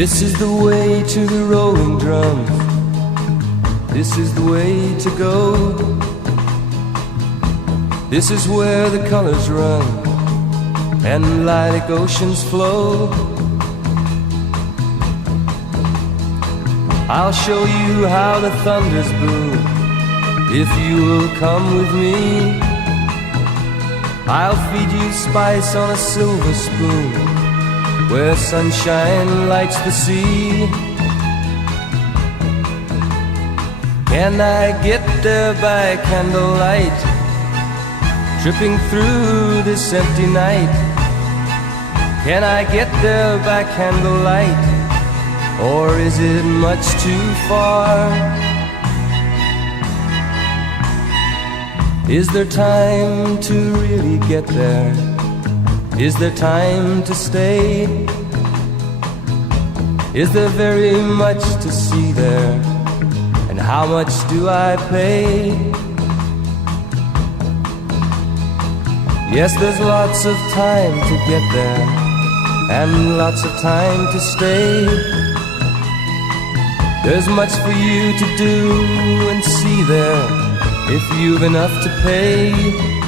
This is the way to the rolling drums. This is the way to go. This is where the colors run and lilac oceans flow. I'll show you how the thunders boom if you will come with me. I'll feed you spice on a silver spoon where sunshine lights the sea. Can I get there by candlelight, tripping through this empty night? Can I get there by candlelight, or is it much too far? Is there time to really get there? Is there time to stay? Is there very much to see there? And how much do I pay? Yes, there's lots of time to get there and lots of time to stay. There's much for you to do and see there if you've enough to pay.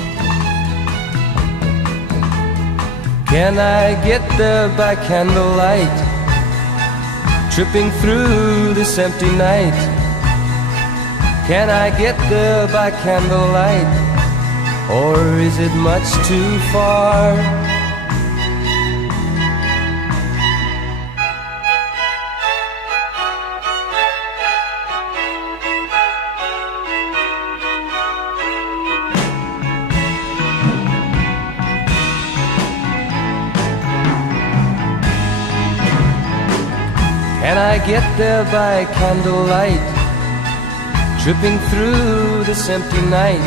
Can I get there by candlelight, tripping through this empty night? Can I get there by candlelight, or is it much too far? Can I get there by candlelight, tripping through this empty night?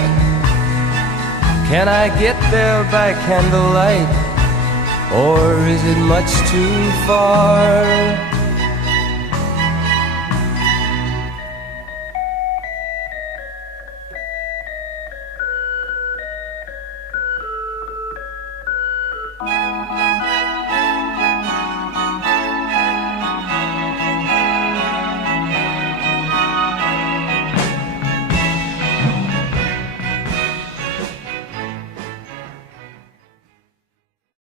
Can I get there by candlelight, or is it much too far?